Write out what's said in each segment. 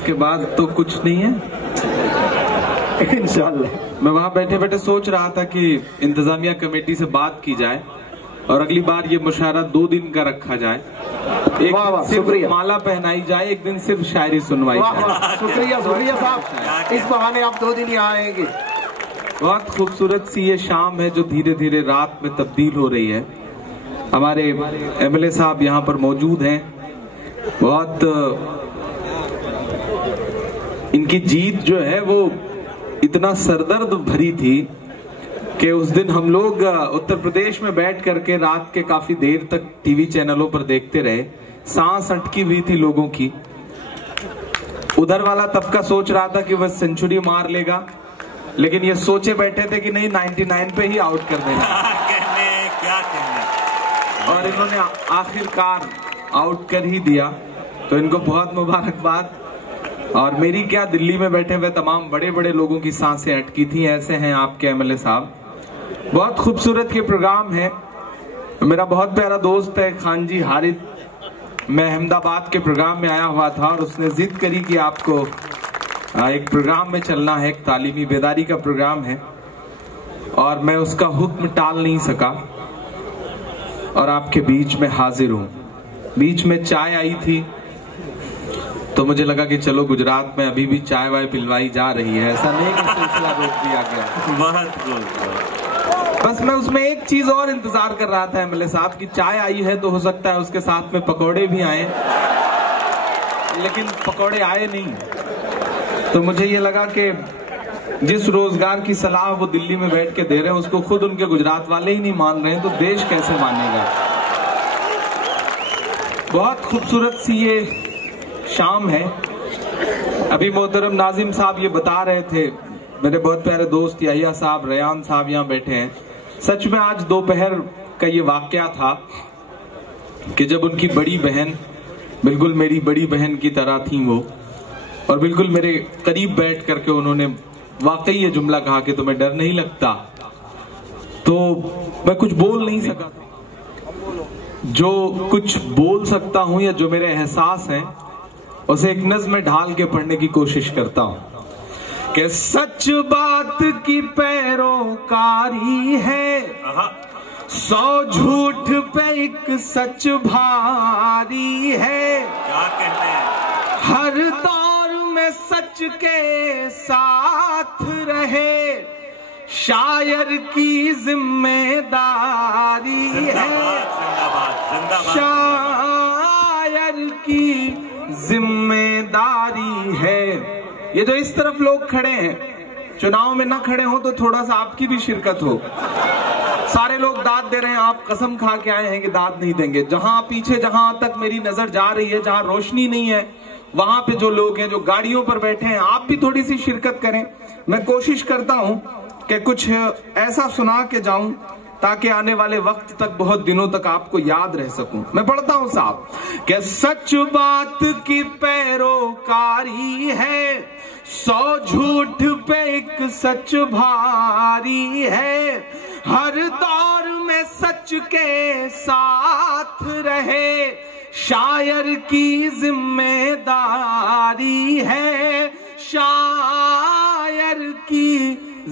इसके बाद तो कुछ नहीं है इंशाल्लाह। मैं वहां बैठे बैठे सोच रहा था कि इंतजामिया कमेटी से बात की जाए और अगली बार ये मुशायरा 2 दिन का रखा जाए। एक दिन सिर्फ माला पहनाई जाए, एक दिन सिर्फ शायरी सुनवाई जाए। शुक्रिया साहब, इस बहाने आप 2 दिन यहाँ आएंगे। बहुत खूबसूरत सी ये शाम है जो धीरे धीरे रात में तब्दील हो रही है। हमारे एमएलए साहब यहाँ पर मौजूद हैं। बहुत इनकी जीत जो है वो इतना सरदर्द भरी थी कि उस दिन हम लोग उत्तर प्रदेश में बैठ करके रात के काफी देर तक टीवी चैनलों पर देखते रहे। सांस अटकी हुई थी लोगों की। उधर वाला तबका सोच रहा था कि वह सेंचुरी मार लेगा, लेकिन ये सोचे बैठे थे कि नहीं 99 पे ही आउट कर देगा। क्या कहने। और इन्होंने आखिरकार आउट कर ही दिया, तो इनको बहुत मुबारकबाद। और मेरी क्या, दिल्ली में बैठे हुए तमाम बड़े बड़े लोगों की सांसें अटकी थी, ऐसे हैं आपके एमएलए साहब। बहुत खूबसूरत ये प्रोग्राम है। मेरा बहुत प्यारा दोस्त है खान जी हारिद, मैं अहमदाबाद के प्रोग्राम में आया हुआ था और उसने जिद करी कि आपको एक प्रोग्राम में चलना है, एक तालीमी बेदारी का प्रोग्राम है, और मैं उसका हुक्म टाल नहीं सका और आपके बीच में हाजिर हूं। बीच में चाय आई थी तो मुझे लगा कि चलो गुजरात में अभी भी चाय वाय पिलवाई जा रही है, ऐसा नहीं कि सिलसिला रोक दिया गया। बस मैं उसमें एक चीज और इंतजार कर रहा था एमएलए साहब की, चाय आई है तो हो सकता है उसके साथ में पकौड़े भी आए, लेकिन पकौड़े आए नहीं। तो मुझे ये लगा कि जिस रोजगार की सलाह वो दिल्ली में बैठ के दे रहे हैं उसको खुद उनके गुजरात वाले ही नहीं मान रहे हैं, तो देश कैसे मानेगा। बहुत खूबसूरत सी ये शाम है। अभी मोहतरम नाजिम साहब ये बता रहे थे, मेरे बहुत प्यारे दोस्त याहिया साहब, रेयान साहब यहाँ बैठे हैं। सच में आज दोपहर का ये वाकया था कि जब उनकी बड़ी बहन, बिल्कुल मेरी बड़ी बहन की तरह थी वो, और बिल्कुल मेरे करीब बैठ करके उन्होंने वाकई ये जुमला कहा कि तुम्हें डर नहीं लगता, तो मैं कुछ बोल नहीं सका। जो कुछ बोल सकता हूं या जो मेरे एहसास हैं उसे एक नज़्म में ढाल के पढ़ने की कोशिश करता हूं कि सच बात की पैरोकारी है, 100 झूठ पे एक सच भारी है। क्या कहते हैं। हर दौर में सच के साथ रहे, शायर की जिम्मेदारी है, शायर की जिम्मेदारी है। ये जो इस तरफ लोग खड़े हैं, चुनाव में ना खड़े हो तो थोड़ा सा आपकी भी शिरकत हो। सारे लोग दाद दे रहे हैं, आप कसम खा के आए हैं कि दाद नहीं देंगे। जहां पीछे, जहां तक मेरी नजर जा रही है, जहां रोशनी नहीं है, वहां पे जो लोग हैं जो गाड़ियों पर बैठे हैं, आप भी थोड़ी सी शिरकत करें। मैं कोशिश करता हूं कि कुछ ऐसा सुना के जाऊं ताकि आने वाले वक्त तक, बहुत दिनों तक आपको याद रह सकूं। मैं पढ़ता हूं साहब कि सच बात की पैरोकारी है, 100 झूठ पे एक सच भारी है। हर दौर में सच के साथ रहे, शायर की जिम्मेदारी है, शायर की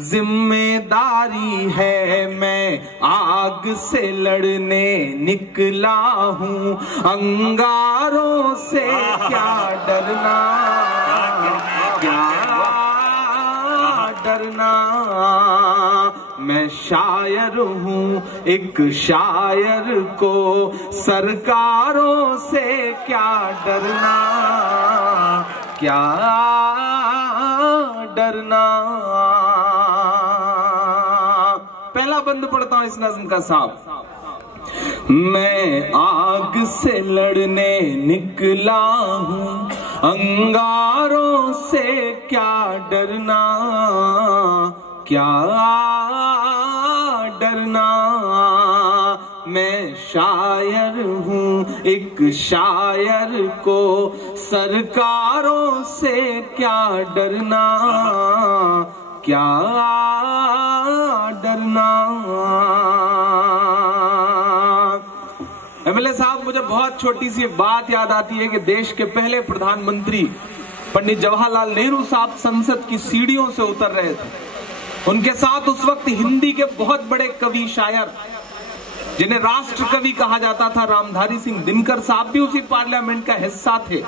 जिम्मेदारी है। मैं आग से लड़ने निकला हूँ, अंगारों से क्या डरना, क्या डरना। मैं शायर हूँ, एक शायर को सरकारों से क्या डरना, क्या डरना। पहला बंद पढ़ता हूं इस नज़्म का साहब। मैं आग से लड़ने निकला हूं, अंगारों से क्या डरना, क्या डरना। मैं शायर हूँ, एक शायर को सरकारों से क्या डरना, क्या डरना। एमएलए साहब, मुझे बहुत छोटी सी एक बात याद आती है कि देश के पहले प्रधानमंत्री पंडित जवाहरलाल नेहरू साहब संसद की सीढ़ियों से उतर रहे थे। उनके साथ उस वक्त हिंदी के बहुत बड़े कवि शायर, जिन्हें राष्ट्र कवि कहा जाता था, रामधारी सिंह दिनकर साहब भी उसी पार्लियामेंट का हिस्सा थे।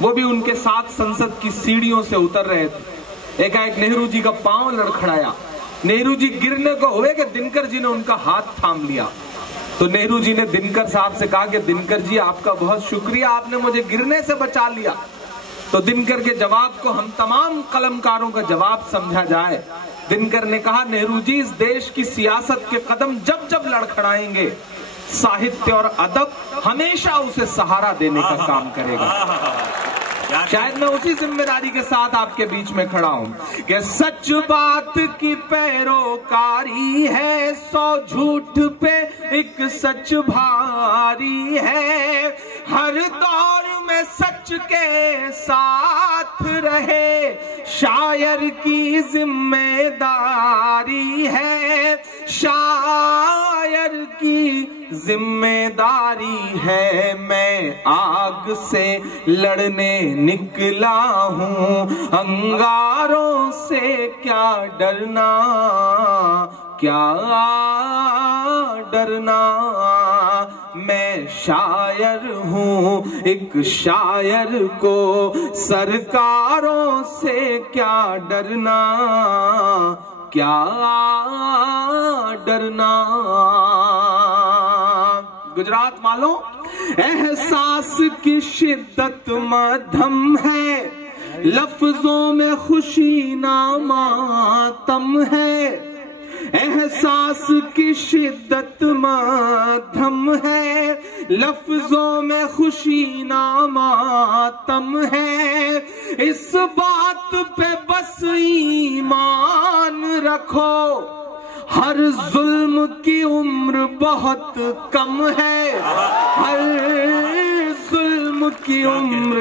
वो भी उनके साथ संसद की सीढ़ियों से उतर रहे थे। एकाएक नेहरू जी का पांव लड़खड़ाया। नेहरू जी गिरने को हुए कि दिनकर जी ने उनका हाथ थाम लिया। तो नेहरू जी ने दिनकर साहब से कहा कि दिनकर जी, आपका बहुत शुक्रिया, आपने मुझे गिरने से बचा लिया। तो दिनकर के जवाब को हम तमाम कलमकारों का जवाब समझा जाए। दिनकर ने कहा, नेहरू जी, इस देश की सियासत के कदम जब जब लड़खड़ाएंगे, साहित्य और अदब हमेशा उसे सहारा देने का काम करेगा। शायद मैं उसी जिम्मेदारी के साथ आपके बीच में खड़ा हूं कि सच बात की पैरोकारी है, 100 झूठ पे एक सच भारी है। हर दौर में सच के साथ रहे, शायर की जिम्मेदारी है, शायर की जिम्मेदारी है। मैं आग से लड़ने निकला हूँ, अंगारों से क्या डरना, क्या डरना। मैं शायर हूँ, एक शायर को सरकारों से क्या डरना, क्या डरना। गुजरात वालों, एहसास की शिद्दत मध्यम है, लफ्जों में खुशी ना मातम है। एहसास की शिद्दत मध्यम है, लफ्जों में खुशी ना मातम है। इस बात पे बस ईमान रखो, हर जुल्म की उम्र बहुत कम है, हर जुल्म की उम्र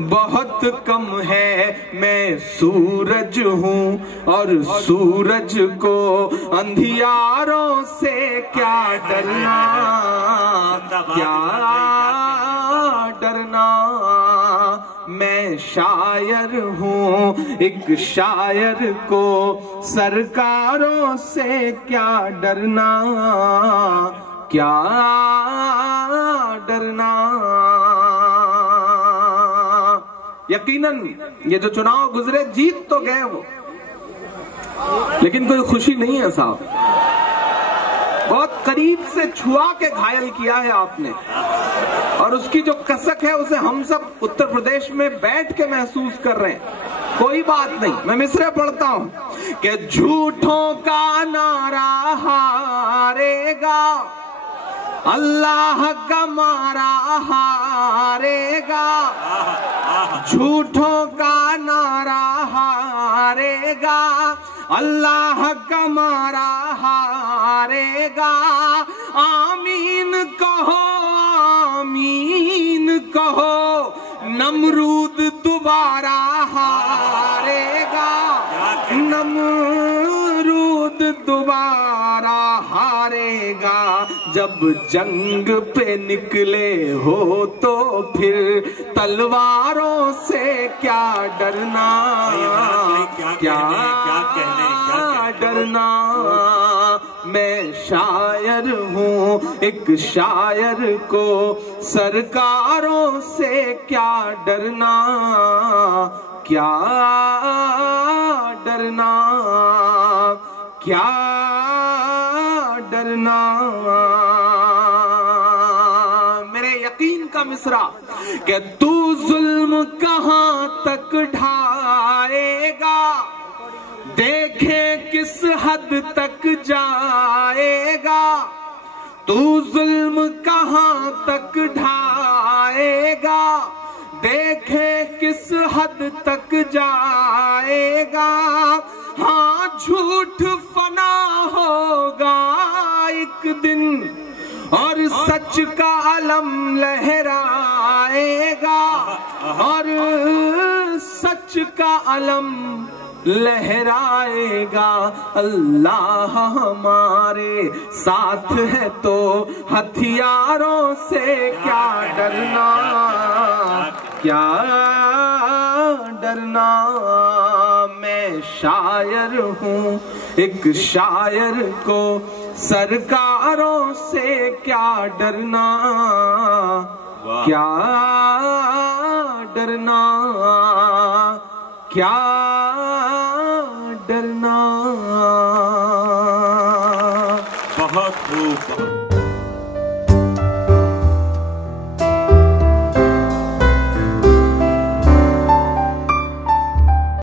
बहुत कम है। मैं सूरज हूँ और सूरज को अंधियारों से क्या डरना, क्या डरना। मैं शायर हूँ, एक शायर को सरकारों से क्या डरना, क्या डरना। यकीनन ये जो चुनाव गुजरे, जीत तो गए वो, लेकिन कोई खुशी नहीं है साहब। बहुत करीब से छुआ के घायल किया है आपने, और उसकी जो कसक है उसे हम सब उत्तर प्रदेश में बैठ के महसूस कर रहे हैं। कोई बात नहीं, मैं मिसरे पढ़ता हूं कि झूठों का नारा हारेगा, अल्लाह का मारा हारेगा। झूठों का नारा हारेगा, अल्लाह का मारा हारेगा। आमीन कहो, आमीन कहो, नमरूद दोबारा हारेगा, नमरूद दोबारा हारेगा। जब जंग पे निकले हो तो फिर तलवारों से क्या डरना, क्या डरना। मैं शायर हूँ, एक शायर को सरकारों से क्या डरना, क्या डरना, क्या डरना। मेरे यकीन का मिसरा कि तू जुल्म कहाँ तक ढाएगा, देखे किस हद तक जाएगा। तू जुल्म कहाँ तक ढाएगा, देखे किस हद तक जाएगा। हाँ, झूठ फना होगा एक दिन, और सच का अलम लहराएगा, और सच का अलम लहराएगा। अल्लाह हमारे साथ है तो हथियारों से क्या डरना, क्या डरना। डरना, मैं शायर हूँ एक शायर को सरकारों से क्या डरना, क्या डरना, क्या डरना। बहुत खूब।